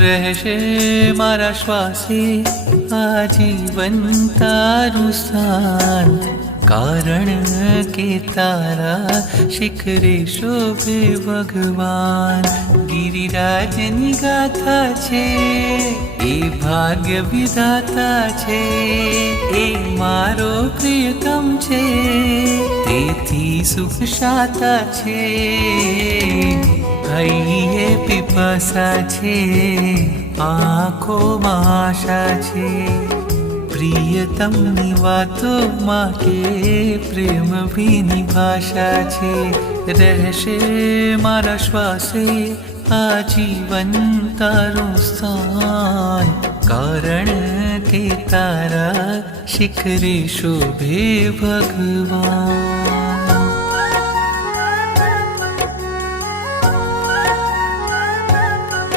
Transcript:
રહેશે મારા શ્વાસે આજીવન તારું સ્થાન, કારણ કે તારા શિખરે શોભે ભગવાન। ગિરિરાજની ગાથા છે એ ભાગ્ય વિધાતા છે, એ મારો પ્રિયતમ છે તેથી સુખ શાતા છે। હૈયે પીપાસા છે આંખોમાં આશા છે, પ્રિયતમની વાતોમાં કે પ્રેમ ભીની ભાષા છે। રહેશે મારા શ્વાસે આજીવન તારું સ્થાન, કારણ કે તારા શિખરે શોભે ભગવાન।